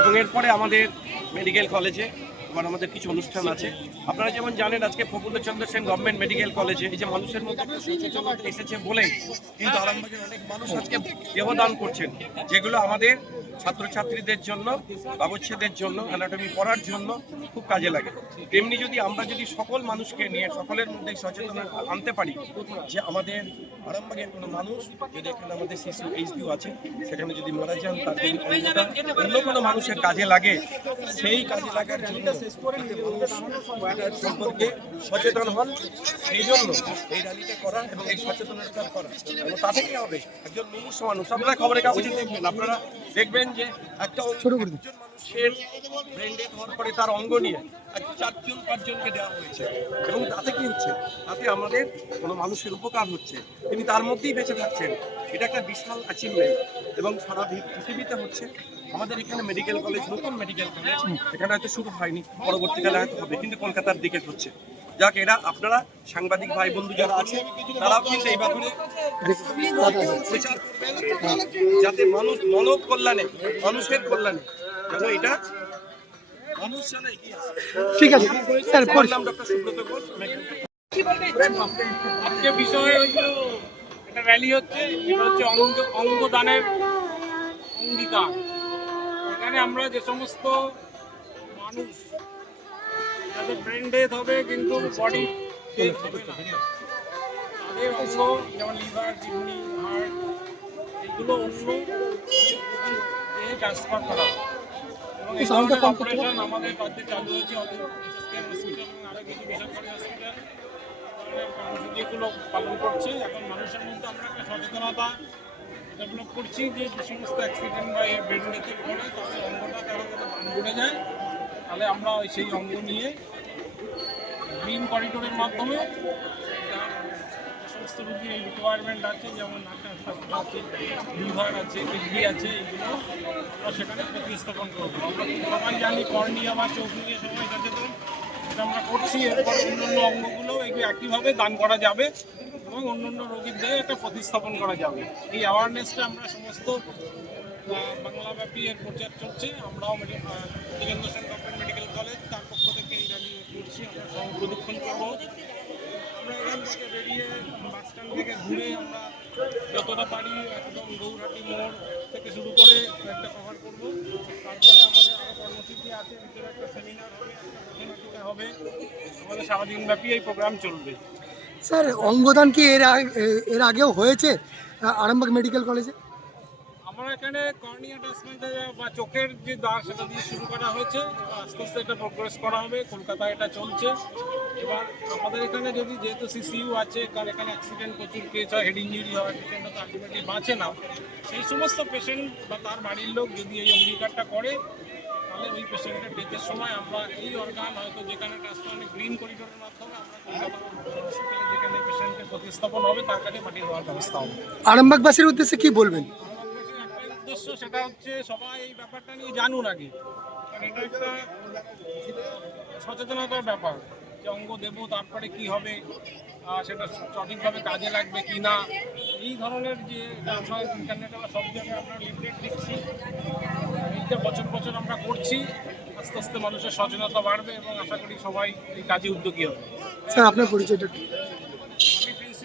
এবং এরপরে আমাদের মেডিকেল কলেজে আবার আমাদের কিছু অনুষ্ঠান আছে। আপনারা যেমন জানেন, আজকে প্রফুল্লচন্দ্র সেন গভর্নমেন্ট মেডিকেল কলেজে এই যে মানুষের মধ্যে এসেছে বলেই কিন্তু আরামবাগের অনেক মানুষ আজকে দেহদান করছেন, যেগুলো আমাদের ছাত্রছাত্রীদের জন্য, বাবচ্ছেদের জন্য অ্যানাটমি পড়ার জন্য খুব কাজে লাগে। তেমনি যদি আমরা যদি সকল মানুষকে নিয়ে, সকলের মধ্যে সচেতন আনতে পারি যে আমাদের আরামবাগের কোনো মানুষ, যদি এখানে আমাদের শিশু এইচডিও আছে, সেখানে যদি মারা যান, তার অন্য কোনো মানুষের কাজে লাগে, সেই কাজে লাগার জন্য সম্পর্কে সচেতন হন সেই জন্য এই র্যালিটা করা এবং এই সচেতনতা করা এবং তাতে কি হবে। একজন মুমূর্ষ মানুষ আপনারা খবরের কাগজে দেখবেন। আপনারা দেখবেন যে একটা একজন মানুষের ব্রেন ডেথ হওয়ার পরে তার অঙ্গ নিয়ে এক চারজন পাঁচজনকে দেওয়া হয়েছে। এবং তাতে কি হচ্ছে? তাতে আমাদের কোনো মানুষের উপকার হচ্ছে। তিনি তার মধ্যেই বেঁচে থাকছেন। এটা একটা বিশাল অ্যাচিভমেন্ট এবং সারা পৃথিবীতে হচ্ছে, আমাদের এখানে মেডিকেল কলেজ নতুন মেডিকেল কলেজ এখানে হয়তো শুরু হয়নি, পরবর্তীকালে হয়তো হবে, কিন্তু কলকাতার দিকে হচ্ছে। যাক, এরা, আপনারা সাংবাদিক ভাই বন্ধু যারা আছে, তারাও কিন্তু এই ব্যাপারে যাতে মানুষ, মানব কল্যাণে, মানুষের কল্যাণে এটা? ঠিক আছে স্যার আজকে বিষয় হচ্ছে একটা র্যালি হচ্ছে এটা হচ্ছে অঙ্গ অঙ্গদানের অঙ্গীকার। এখানে আমরা যে সমস্ত মানুষ যাদের ব্রেন ডেথ হবে কিন্তু বডি ডেথ হবে না। তাদের অঙ্গ যেমন লিভার কিডনি হার্ট এগুলো অন্য ট্রান্সফার করা হয়। এই ধরনের অপারেশন আমাদের রাজ্যে চালু হয়েছে হসপিটাল এবং আরও কিছু বেসরকারি হসপিটাল কর্মসূচিগুলো পালন করছে। এখন মানুষের মধ্যে আমরা একটা সচেতনতা ডেভেলপ করছি যে যে সমস্ত অ্যাক্সিডেন্ট বা ব্রেন ডেথের পরে তাদের অঙ্গটা তারা যাতে দান করে যায়, তাহলে আমরা সেই অঙ্গ নিয়ে গ্রিন করিডোরের মাধ্যমে সমস্ত রুগীর রিকোয়ারমেন্ট আছে, যেমন স্বাস্থ্য আছে, লিভার আছে, কিডনি আছে এইগুলো আমরা সেখানে প্রতিস্থাপন করব। আমরা জানি কর্নিয়া বা চোখ নিয়ে সবাই সচেতন? এটা আমরা করছি, এরপর অন্যান্য অঙ্গগুলো এগুলো একইভাবে দান করা যাবে এবং অন্যান্য রোগীর দেহে একটা প্রতিস্থাপন করা যাবে। এই অ্যাওয়ারনেসটা আমরা সমস্ত বাংলাব্যাপী এর প্রচার চলছে। আমরাও medical Sen government medical college তার পক্ষ থেকে এই র্যালি করছি। আমরা সহ প্রদক্ষিণ করব। থেকে বেরিয়ে বাস স্ট্যান্ড থেকে ঘুরে আমরা যতটা পারি একদম গৌরহাটি মোড় থেকে শুরু করে একটা কভার করব। তারপরে আমাদের আরও কর্মসূচি আছে ভিতরে একটা সেমিনার হবে, একটা হবে। আমাদের সারাদিন ব্যাপী এই প্রোগ্রাম চলবে। স্যার, অঙ্গদান কি এর এর আগেও হয়েছে আরামবাগ মেডিকেল কলেজে? আমরা এখানে কর্নিয়া ট্রান্সপ্লান্টে বা চোখের যে দাগ সেটা দিয়ে শুরু করা হয়েছে। আস্তে আস্তে এটা প্রোগ্রেস করা হবে। কলকাতায় এটা চলছে। এবার আমাদের এখানে যদি যেহেতু সিসিইউ আছে, কারণ এখানে অ্যাক্সিডেন্ট প্রচুর কেস হয় হেড ইঞ্জুরি হয় পেশেন্টরা তো আলটিমেটলি বাঁচে না। সেই সমস্ত পেশেন্ট বা তার বাড়ির লোক যদি এই অঙ্গীকারটা করে, তাহলে ওই পেশেন্টের ডেথের সময় আমরা এই অর্গান হয়তো যেখানে ট্রান্সপ্লান্ট গ্রিন করিডোরের মাধ্যমে আমরা যেখানে পেশেন্টের প্রতিস্থাপন হবে, তার কাছে পাঠিয়ে দেওয়ার ব্যবস্থা হবে। আরামবাগবাসীর উদ্দেশ্যে কি বলবেন? উদ্দেশ্য সেটা হচ্ছে সবাই এই ব্যাপারটা নিয়ে জানুন আগে। এটা একটা সচেতনতার ব্যাপার যে অঙ্গ দেব, তারপরে কি হবে সেটা সঠিকভাবে কাজে লাগবে কি না, এই ধরনের যে ইন্টারনেটে বা সব জায়গায় আমরা বছর বছর আমরা করছি, আস্তে আস্তে মানুষের সচেতনতা বাড়বে এবং আশা করি সবাই এই কাজে উদ্যোগী হবে। স্যার, আপনার পরিচয়টা